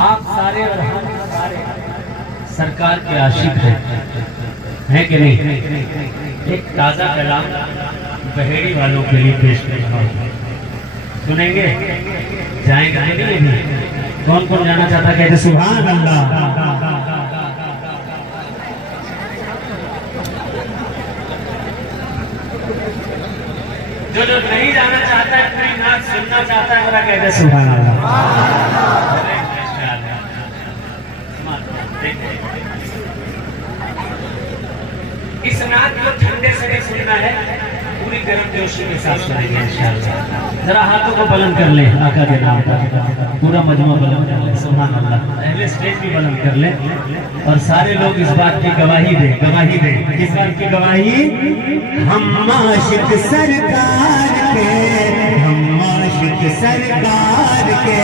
आप सारे और हम सारे सरकार के आशिक हैं कि नहीं? एक ताजा कलाम बहेड़ी वालों के लिए पेश कर रहा हूं, सुनेंगे? जाएंगे नहीं? कौन कौन जाना चाहता कहते सुभान अल्लाह। जो नहीं जाना चाहता है, अपनी नाच सुनना चाहता है, मेरा कहते सुभान अल्लाह। इस नाच को ठंडे से नहीं सुनना है, पूरी गर्म जोशी के साथ सुनेंगे इंशाअल्लाह। जरा हाथों को बुलंद कर ले आका के नाम पर, पूरा मजमा बुलंद कर ले सुभान अल्लाह। पहले स्टेज भी बुलंद कर ले और सारे लोग इस बात की गवाही दे। किस बात की गवाही? हम आशिक सरकार के, हम आशिक सरकार के,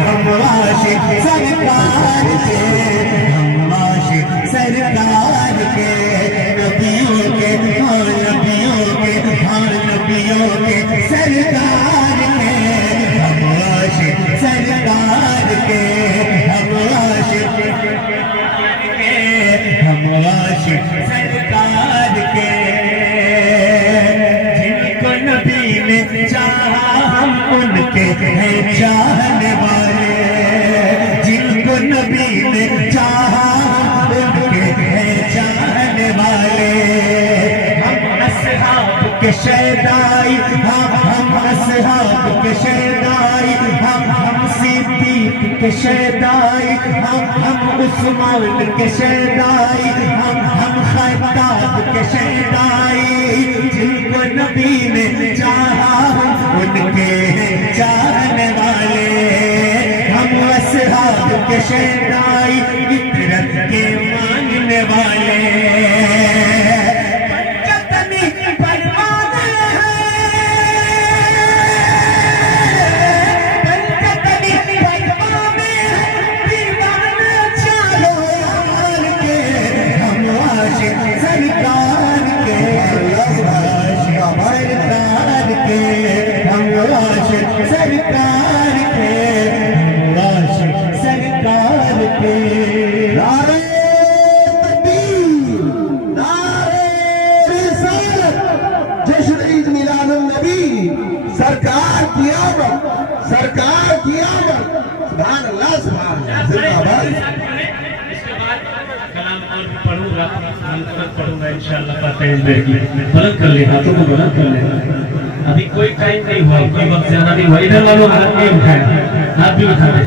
हम आशिक सरकार के, हम आशिक सरकार के, नबियों के नबियों के सरकार के, हम आशिक सरकार के, हम आशिक के, हम आशिक सरकार के। जिनको नबी ने चाहा हम उनके हैं चाहने वाले, जिनको नबी ने चाहा हम उनके हैं चाहने वाले। के शहदाई हम असहाब के शहदाई, हम सिद्दीक के शहदाई, हम उस्मान के शहदाई, हम खत्ताब के शहदाई। जिनको नबी ने चाहा उनके चाहने वाले, हम असहाब के शहदाई, इतरत के मांगने वाले। सरकार के, सरकार के, नारे तकबीर, नारे रिसालत, जश्न ईद मिलादुन नबी, सरकार की आमद, सरकार की आमद। सुभान अल्लाह, सुभान अल्लाह, जिंदाबाद। इसके बाद कलाम और पढ़ूंगा इंशाअल्लाह। बुलंद कर ले, हाथों को बुलंद कर ले। अभी कोई टाइम नहीं हुआ, कोई वक्त ज्यादा नहीं हुआ। इधर वालों ने हाथ नहीं उठाया, हाथ भी उठा दे।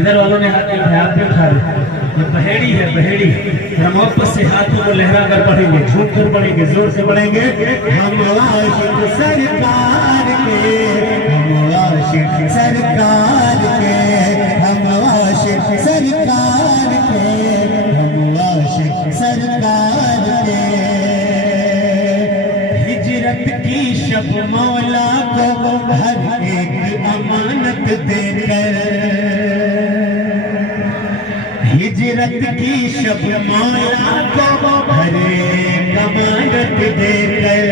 इधर वालों ने हाथ नहीं उठाया, हाथ भी उठा दे। ये बहेड़ी है, बहेड़ी। मोहब्बत से हाथों को लहरा कर पढ़ेंगे, झूम कर पढ़ेंगे, जोर से पढ़ेंगे। हम आशिक सरकार के, हम आशिक सरकार के, हम आशिक सरकार के, हम आशिक सरकार के। हिजरत की शब मौला को हर एक अमानत देकर, हिजरत की शब मौला को हर एक अमानत देकर।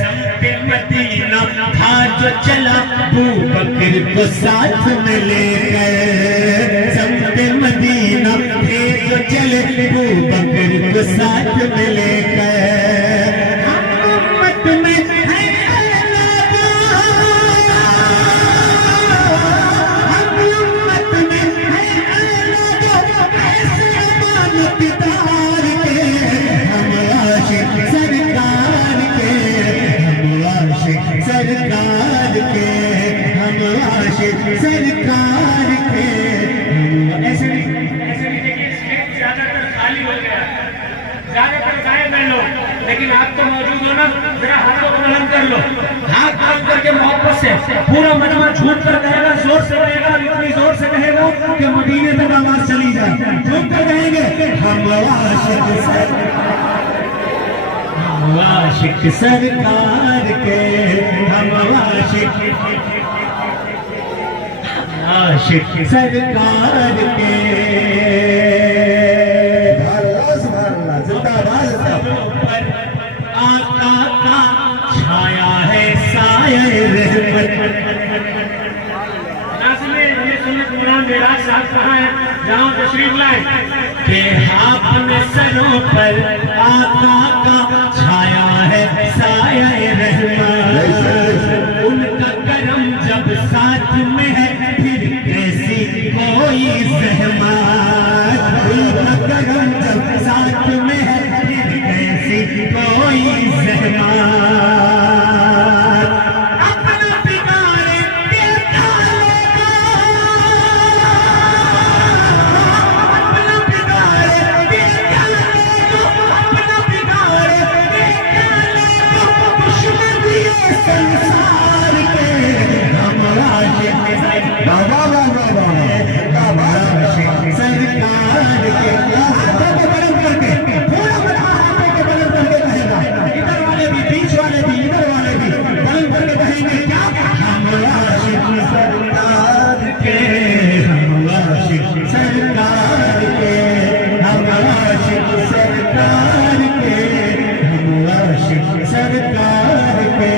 समते मदीना था जो चला अबू बकर को साथ में लेकर, समते मदीना थे जो चले अबू बकर को साथ में लेकर। सरकार के, हम आशिक सरकार के। ऐसे नहीं देखिए, ज्यादातर खाली हो गया, ज्यादातर गायब है लोग, लेकिन आप तो मौजूद हो ना। जरा हाथों को बुलंद कर लो, हाथ बुलंद करके मोहब्बत से पूरा मजमा झूठ कर कहेगा, जोर से कहेगा, इतनी जोर से कहेगा कि मदीने तक आवाज चली जाए। झूठ कर कहेंगे हम आशिक सरकार के, हम आशिक सरकार के। आका का छाया है साये रहमत, मेराज साहब कहाँ हैं, जहाँ तशरीफ लाए के अपने सरों पर आका का छाया है साया रहमान। उनका करम जब साथ में है फिर कैसी कोई ज़हमत, उनका करम जब साथ में है फिर कैसी कोई ज़हमत। अपना बिगाड़े देखा लेगा, अपना बिगाड़े देखा लेगा, अपना बिगाड़े देखा लेगा, दुश्मन दिए संसार के हम आशिक बाबा बाबा बाबा सरकार के। हाथों को बुलंद करके पूरा बड़ा हाथों को बुलंद करके कहेगा, इधर वाले भी बीच वाले भी इधर वाले भी बुलंद करके कहेंगे क्या, हम आशिक सरकार के, हम आशिक सरकार के, हम आशिक सरकार के, हम आशिक सरकार के।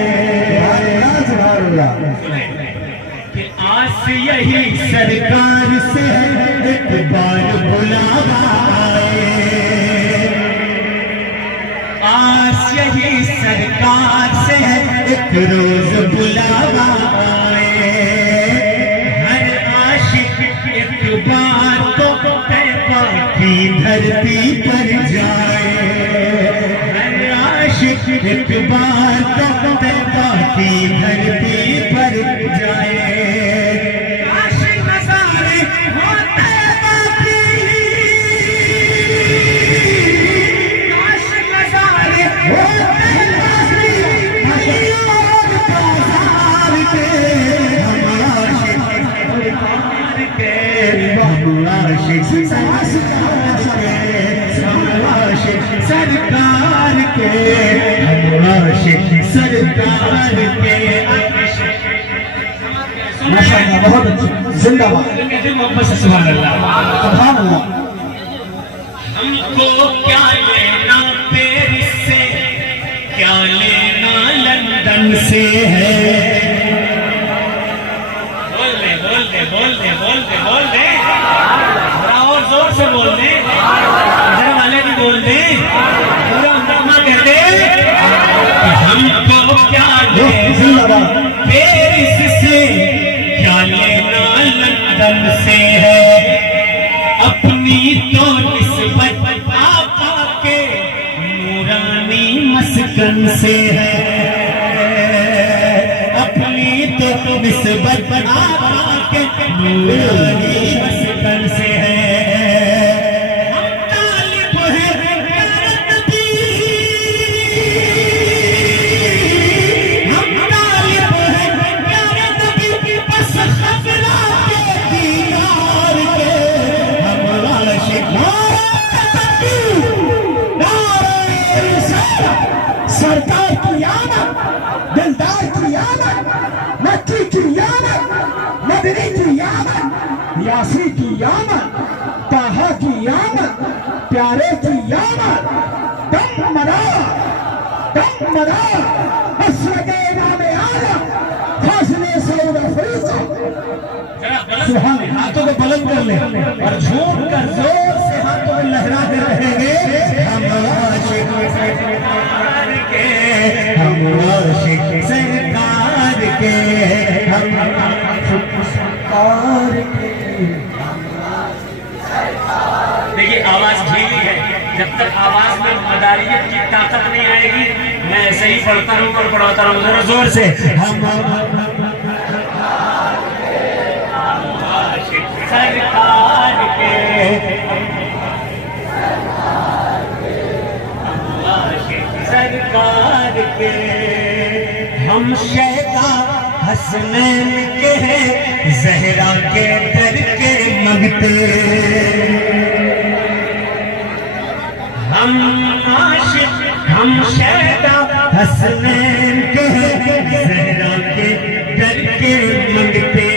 कि आस यही सरकार से एक बार बुलावा आए, आस यही सरकार से एक रोज बुलावा आए। हर आशिक एक बार तो तैबा की धरती पर जाए, हर आशिक एक बार तो तैबा की धरती पर जाए। आशिक नज़ारे हो तैबा की, आशिक नज़ारे हो तैबा की, और बाजार के हम आशिक सरकार के, हम आशिक सरकार के, हम आशिक सरकार के, हम आशिक सरकार के। माशाअल्लाह, बहुत अच्छा, जिंदाबाद, मोहब्बत से सुभान अल्लाह। सुभान अल्लाह। हमको क्या लेना पेरिस से, क्या लेना लंदन से है। बोल दे बोल दे बोल दे बोल दे बोल दे, थोड़ा और जोर से बोल दे, इधर वाले भी बोल दे, पूरा हंगामा कर दे। हमको क्या लेना पेरिस से, क्या लेना लंदन से है। अपनी तो निस्बत आका के नूरानी मस्कन से है, अपनी तो निस्बत आका के नूरानी मस्कन से है। हम तालिब हैं प्यारे नबी, हम तालिब हैं प्यारे नबी, बस खफरा के दीदार के, हम आशिक सरकार की आमद, दिलदार की आमद, मक्की की आमद, मदनी की आमद, यासी की आमद, ताहा की आमद, प्यारे की आमद, दम मरा हसरत इमाम आलम फाज़िले सऊद अफरीदी। हाथों को बुलंद कर ले और झूम कर जोर से हाथों को लहराते रहेंगे। हम आशिक सरकार के, हम आशिक सरकार के, हम आशिक सरकार के। देखिए आवाज ढीली है, जब तक आवाज में मदारियत की ताकत नहीं आएगी मैं ऐसे ही पढ़ता रहूँ और पढ़ाता रहूँ। जरा जोर से हम सरकार के, सरकार के। हम शैदा हसनैन के हैं, ज़हरा के दर के मंगते। हम आशिक, हम शैदा हसनैन के हैं, ज़हरा के दर के मंगते।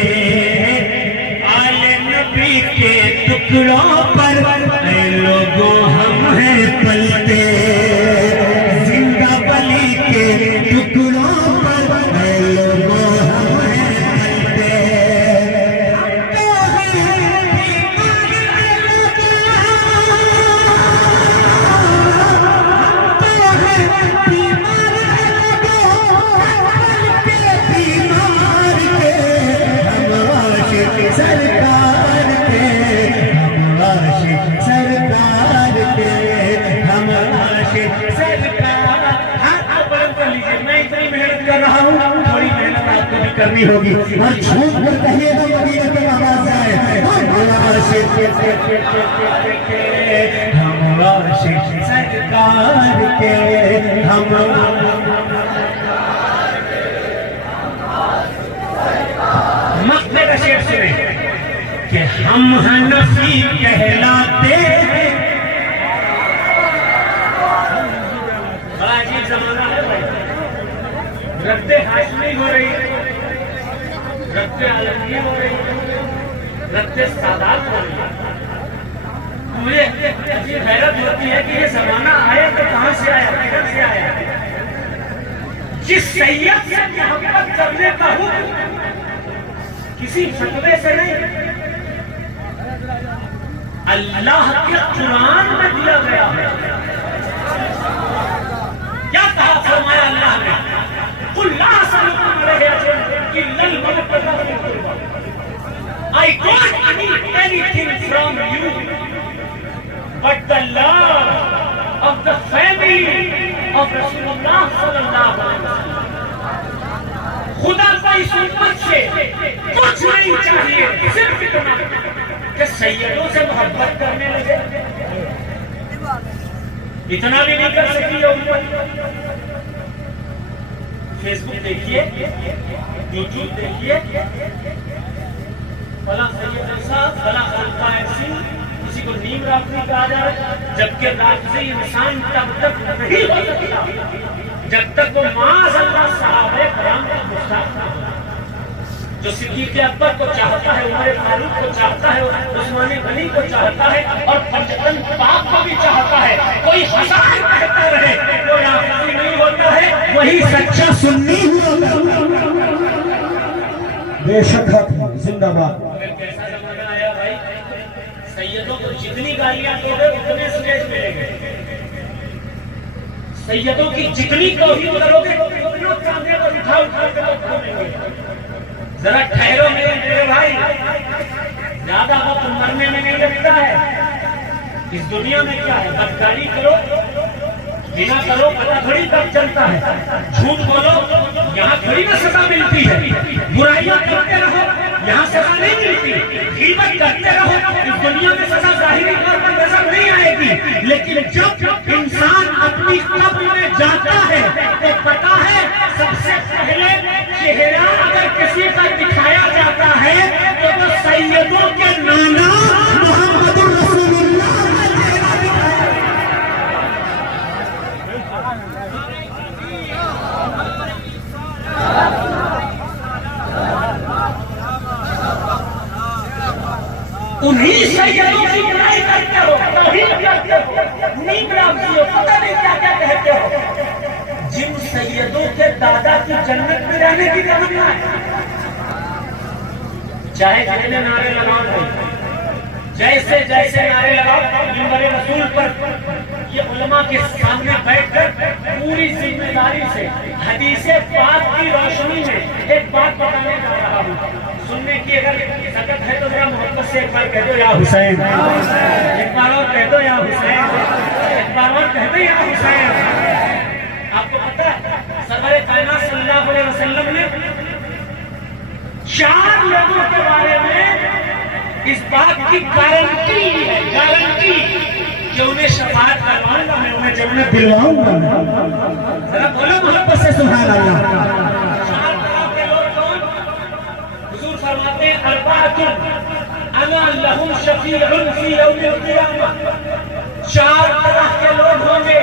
आले नबी के टुकड़ों पर लोगों हम हैं पलते, जिंदा बली के टुकड़ों पर लोगों हम हैं पलते। हम तो हैं सरकार के, हम आशिक सरकार के, हम आशिक सरकार। हाथ बंद कर लीजिए, मैं इतनी मेहनत कर रहा हूँ, थोड़ी मेहनत आपको भी करनी होगी। और झूठ कर कहिए तो मदीने के आवाज आए, हम आशिक हम आशिक सरकार के, हम मक्ते का शेर सुने कि हम हनफी कहलाते हैं। बड़ा अजीब जमाना है भाई, रद्दे हाशमी हो रही है, रद्दे आलमगीर हो रही है, रद्दे सादात हो रही है। मुझे अजीब हैरत होती है कि ये जमाना आया तो कहां से आया, किधर से आया। जिस सैयद से मोहब्बत करने का हुक्म किसी फतवे से नहीं, अल्लाह के कुरान में दिया गया है। क्या कहा फरमाया अल्लाह ने, कुल ला असअलुकुम अलैहि अजरन इल्लल मगफिरत मिन कुर्बा। I don't need anything from you but the love of the family of Rasulullah sallallahu alaihi wasallam। खुदा को इस उम्मत से कुछ नहीं चाहिए, सिर्फ इतना कि सैयदों से मोहब्बत करने लगे। इतना भी नहीं कर सकी ये उम्मत। फेसबुक देखिए, यूट्यूब देखिए, फला सैयद साहब, फला खलीफा ऐसी, किसी को नीम रात्रि कहा जा रहा है, जबकि रात से इंसान तब तक नहीं हो सकता जब तक वो माज़अल्लाह सहाबे किराम का गुस्ताख ना हो। जो सिद्दीक़ अकबर को चाहता है, उमर फारूक को चाहता है, उस्मान गनी को चाहता है और पंचतन पाक को भी चाहता है, कोई हजार कहता रहे, कोई आफिसी नहीं होता है, वही सच्चा सुन्नी होता है। बेशक जिंदाबाद। कैसा जमाना आया भाई, सैयदों को जितनी गालियां दोगे उतने स्टेज मिलेंगे, सैयदों की जितनी तौहीद करोगे उतना कांधे पर उठा उठा के लोग घूमेंगे। जरा ठहरो मेरे भाई, ज्यादा वक्त मरने में नहीं लगता है। इस दुनिया में क्या है, बदकारी करो, बिना करो पता थोड़ी कब चलता है, झूठ बोलो यहाँ थोड़ी ना सजा मिलती है, बुराइयां करते रहो यहाँ सजा नहीं मिलती, गीबत करते रहो इस दुनिया में सजा जाहिरी तौर पर नजर नहीं आएगी। लेकिन जब इंसान अपनी कब्र में जाता है तो पता है सबसे पहले चेहरा अगर किसी का दिखाया जाता है तो वो सैयदों के नाना मोहम्मद रसूलुल्लाह का चेहरा दिखाया। उन्हीं सैयदों की बुराई करते हो, तौहीद करते हो, नींद राखते हो, पता नहीं क्या क्या कहते हो। जिन सैयदों के दादा की जन्नत में रहने की तमन्ना है, चाहे जितने नारे लगाओ भाई, जैसे जैसे नारे लगाओ, मिंबर रसूल पर ये उलमा के सामने बैठकर पूरी जिम्मेदारी से हदीसे पाक की रोशनी में एक बात बताने जा रहा हूँ। सुनने की अगर सकत है तो जरा मोहब्बत से एक बार कह दो या हुसैन, एक बार और कह दो या हुसैन, एक बार और कह दो या हुसैन। आपको पता है सरवर कायनात सल्लल्लाहु अलैहि वसल्लम ने 4 लोगों के बारे में इस बात की गारंटी है, गारंटी कि उन्हें शफाअत करवाऊंगा मैं, उन्हें जन्नत दिलवाऊंगा। जरा बोलो मोहब्बत से सुभान अल्लाह। 4 तरह के लोग कौन? हुजूर फरमाते हैं अर्बाअतुन अना लहुम शफीउन फी यौमिल क़ियामह। 4 तरह के लोग होंगे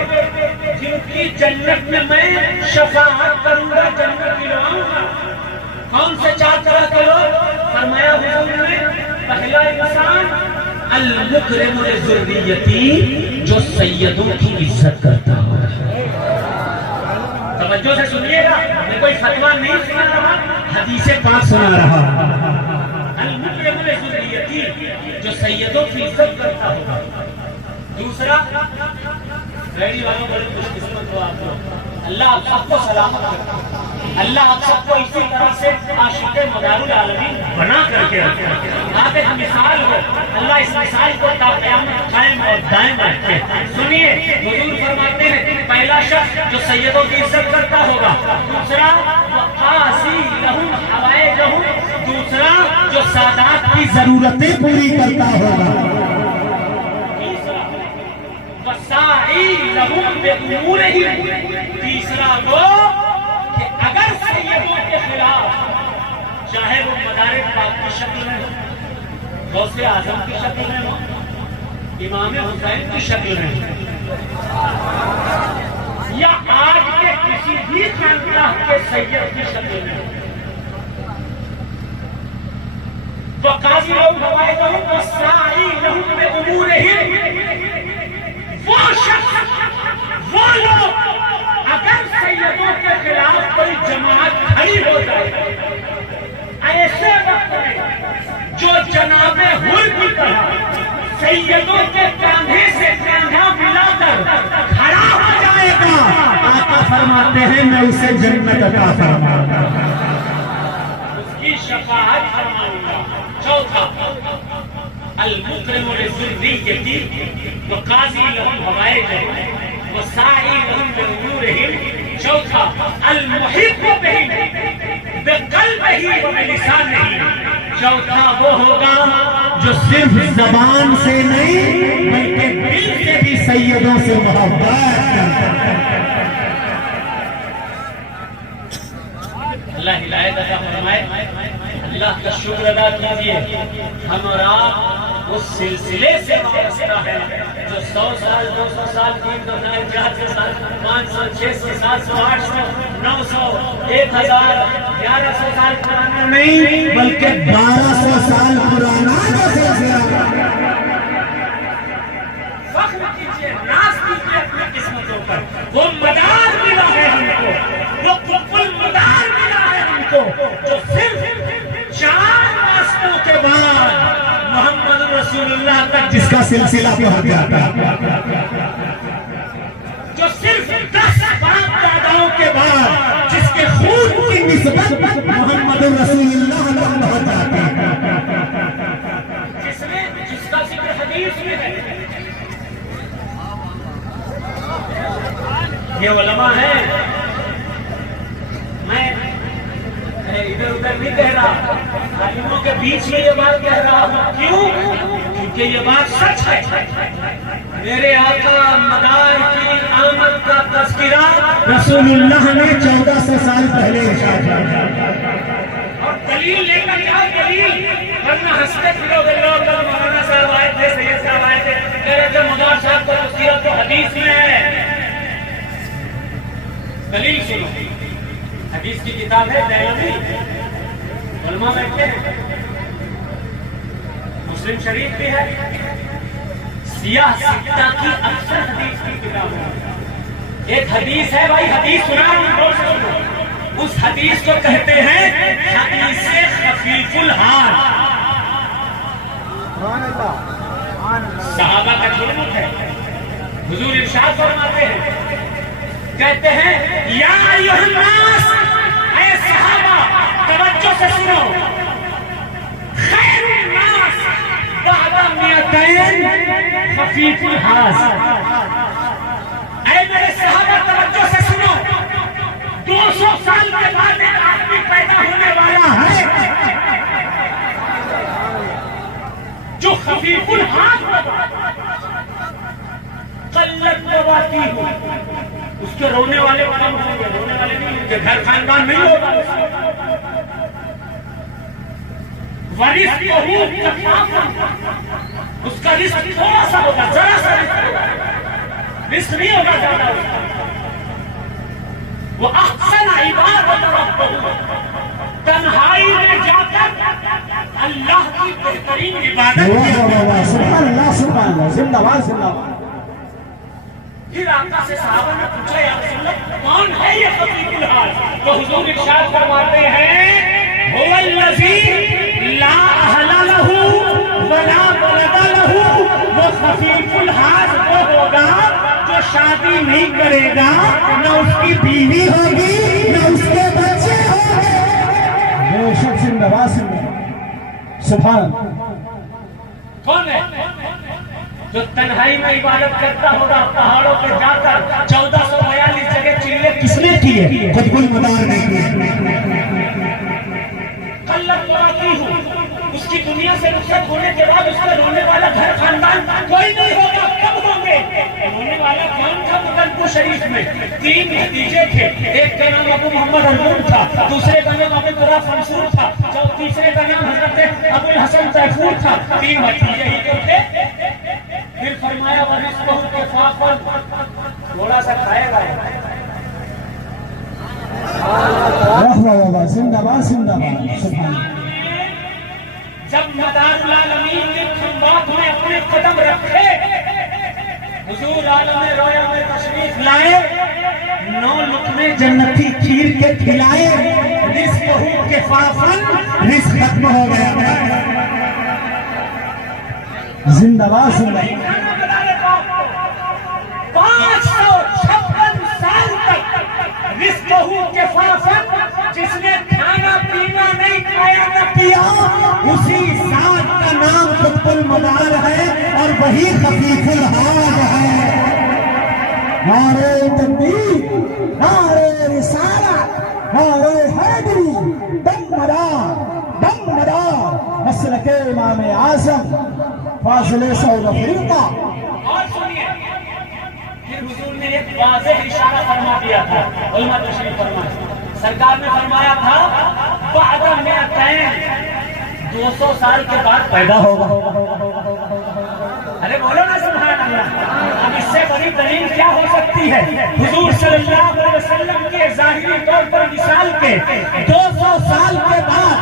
जिनकी जन्नत में मैं शफाअत करूंगा, जन्नत दिलवाऊंगा। कौन से 4 तरह के लोग? फरमाया हुजूर ने, पहला इंसान अल-मुकरिम लिज़ुर्रियती, जो सैयदों की इज्जत करता हो। तवज्जो से सुनिएगा, मैं कोई फतवा नहीं सुना रहा, हदीसे पाक सुना रहा। अल-मुकरिम लिज़ुर्रियती, जो सैयदों की इज्जत करता होगा। दूसरा, गैरी वालों बड़े खुशकिस्मत हो आप लोग, अल्लाह आप सबको सलामत रखे, अल्लाह आप सबको इसी तरह से आशिक़े मदारुल आलमीन बना करके रखे। यह मिसाल हो, अल्लाह इस मिसाल को ता क़यामत कायम और दायम रखे। सुनिए, हुजूर फरमाते हैं पहला शख्स जो सैयदों की इज्जत करता होगा, दूसरा वक़ासी लहुम हवाइजहुम, दूसरा जो सादात की जरूरतें पूरी करता होगा, तीसरा वसाई लहुम बिउमूरिहिम, तीसरा वो कि अगर सैयदों के खिलाफ चाहे वो मदारिक पाक की शक्ल में हो, गौसे आजम की शक्ल में हो, इमाम हुसैन की शक्ल में हो, या आज के किसी भी खानदान के सैयद की शक्ल में हो, तो काजी लोग हवाए लोग वसाई लहुम बिउमूरिहिम, वो शख्स, वो लोग अगर सैयदों के खिलाफ कोई जमात खड़ी हो जाए, ऐसे वक्त में जो जनाबे हुर की तरह सैयदों के कांधे से कांधा मिलाकर खड़ा हो जाएगा, आका फरमाते हैं मैं उसे जन्नत अता फरमाऊंगा, उसकी शफाअत फरमाऊंगा। चौथा अल-मुकरिम लिज़ुर्रिय्यति व काज़ी लहुम हवाइजहुम व साई लहुम बिउमूरिहिम, चौथा अल-मुहिब्बु बिहिम बिक़ल्बिही व बिलिसानिही, चौथा वो होगा जो सिर्फ जबान से नहीं बल्कि दिल से भी सैयदों से मोहब्बत करता है। अल्लाह हिदायत अता फरमाए। अल्लाह का शुक्र अदा कीजिए, हम और आप उस सिलसिले से वाबस्ता है जो 100 साल 200 साल 300 साल 400 साल 500 600 700 800 900 1000 1100 साल पुराना नहीं, बल्कि 1200 साल पुराना सिलसिला। फख्र कीजिए, नाज़ कीजिए अपनी किस्मतों पर। वो मदार मिला है हमको, वो कुल मदार मिला है हमको जो सिर्फ 4 रास्तों के बाद मोहम्मद रसूलुल्लाह तक जिसका सिलसिला पहुंच जाता है, जो सिर्फ 10 बाप दादाओं के बाद जिसके खून की निस्बत मोहम्मद रसूलुल्लाह तक पहुंच जाती है, जिसका जिक्र हदीस में है। ये उलमा है, मैं इधर उधर नहीं कह रहा, आलिमों के बीच में ये बात कह रहा हूँ। क्यों? क्योंकि ये बात सच है। मेरे आका मदार की आमद का तज़किरा रसूलुल्लाह ने 1400 साल पहले इरशाद किया। और दलील लेकर क्या दलील, वरना हंसते फिरोगे लोग, मौलाना साहब आए थे, सैयद साहब आए थे, कह रहे थे मदार साहब का तज़किरा तो हदीस में है। दलील सुनो, हदीस की किताब है दैलमी, उलमा बैठे हैं, मुस्लिम शरीफ भी है, सियाह सिक्ता की अक्सर हदीस की किताब है। एक हदीस है भाई, हदीस सुना, उस हदीस को कहते हैं हदीसे खफीफुल हाल। सहाबा का जुर्म है, हुजूर इरशाद फरमाते हैं, कहते हैं या अय्युहन नास, ऐ सहाबा तवज्जो से सुनो, खैरुन नास बअदा मिअतैन खफीफुल हास, ऐ मेरे सहाबा तवज्जो से सुनो, 200 साल के बाद एक आदमी पैदा होने वाला है जो खफीफुल हास होगा, कल्लत नवाती हो, उसके रोने वाले कम होंगे, रोने वाले नहीं होंगे, घर खानदान नहीं होगा, उसका रिस्क थोड़ा सा होगा, जरा सा रिस्क नहीं होगा ज्यादा उसका। वो अहसन इबादत, तन्हाई में जाकर अल्लाह की बेहतरीन इबादत। फिर आका से सहाबा ने पूछा, या रसूलल्लाह कौन है ये खफीफुल हाल? तो हुजूर इरशाद फरमाते हैं, हुवल्लज़ी ला अहला लहू वला वलदा लहू, वो खफीफुल हाल वो होगा जो शादी नहीं करेगा, न उसकी बीवी होगी न उसके बच्चे होंगे। बेशक जिंदाबाद, सुभान कौन है जो तन्हाई में इबादत करता होगा पहाड़ों पे जाकर 1442 जगह चिल्ले किसने किए? खुद मदार ने किए। कल्लत बाकी हूँ उसकी दुनिया से रुखसत होने के बाद उसका रोने वाला घर खानदान कोई नहीं होगा। कब होंगे? रोने वाला कौन था? मुगलपुर शरीफ में 3 भतीजे थे। एक का नाम अबू मोहम्मद अरमून था, दूसरे का नाम अबू तुराफ मंसूर था, तीसरे का नाम हजरत अबुल हसन तैफूर था। 3 भतीजे ही तो थे। फिर फरमाया वरिस बहुत के फाफल थोड़ा सा खाएगा। जिंदाबाद जिंदाबाद सुभान। जब मदारुल आलमीन के खंबात में अपने कदम रखे, हुजूर आलम रोया में तशरीफ लाए, 9 लुत्मे जन्नती खीर के खिलाए, रिस्क हो के फाफन रिस्क खत्म हो गया। जिंदाबाद जिंदाबाद। 556 साल तक रिस्क हो के फाफन, जिसने खाना पीना नहीं खाया न पिया, उसी साथ का नाम कुतुबुल मदार है और वही खफीफुल हाज है। नारे तकबीर, नारे रिसालत, नारे हैदरी, दम मदार मसलके इमाम आज़म फाज़िले सऊद अफ्रीका। और सुनिए, फिर हुजूर ने एक वाज़ेह इशारा फरमा दिया था। उलमा तशरीफ फरमाए, सरकार ने फरमाया था बादा में 200 साल के बाद पैदा होगा। अरे बोलो ना सुभान अल्लाह। अब इससे बड़ी दलील क्या हो सकती है? हुजूर सल्लल्लाहु अलैहि वसल्लम के ज़ाहिरी तौर पर मिसाल के 200 साल के बाद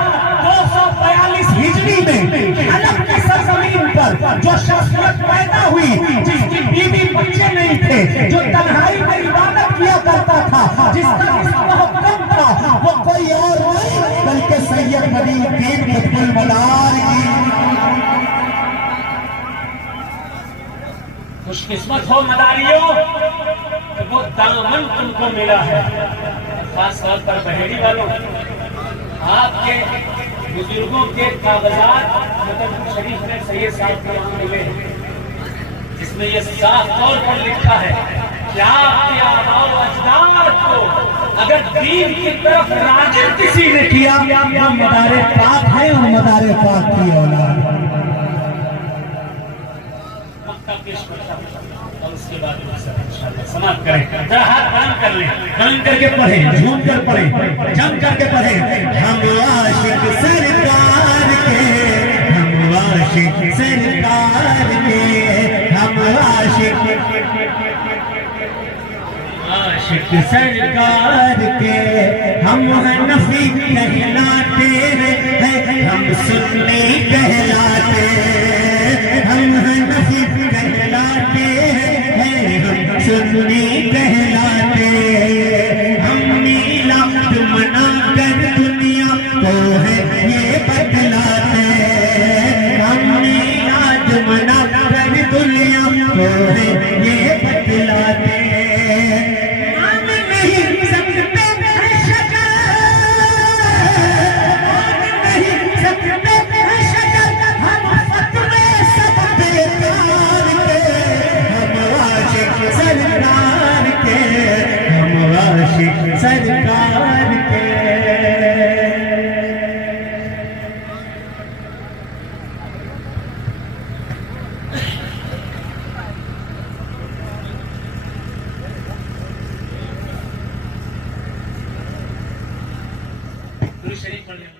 242 हिजरी में हलब की सरजमीन पर जो शख्सियत पैदा हुई, जिसकी बीवी बच्चे नहीं थे, जो तन्हाई में इबादत किया करता था, जिसका बहुत कम था, वो कोई और नहीं बल्कि सैयद नबीउद्दीन कुतुबुल मदार की। खुशकिस्मत हो मदारियों, तो वो दामन तुमको मिला है। खास तौर पर बहेड़ी वालों, आपके बुजुर्गों के कागजात मुगलपुर शरीफ में सैयद साहब के यहाँ मिले, जिसमें ये साफ तौर पर लिखा है क्या आपके आबाओ अजदाद को अगर दीन की तरफ राजिल किसी ने किया, वो मदारे पाक है और मदारे पाक की औलाद। और उसके बाद समाप्त करें। जरा हाथ बंद कर लें, बंद करके पढ़े, झूम कर पढ़े, जम करके पढ़े। हम आशिक सरकार के, हम आशिक सरकार के, हम आशिक सरकार के, हम हनफी कहलाते हैं, हम सुन्नी कहलाते हैं, हम हनफी कहलाते हैं, हम सुन्नी कहलाते हैं। हम मीलाद मना कर दुनिया को है ये बतलाते हैं, हम मीलाद मना कर दुनिया को है ये बतलाते हैं। सरकार के शरीफ पढ़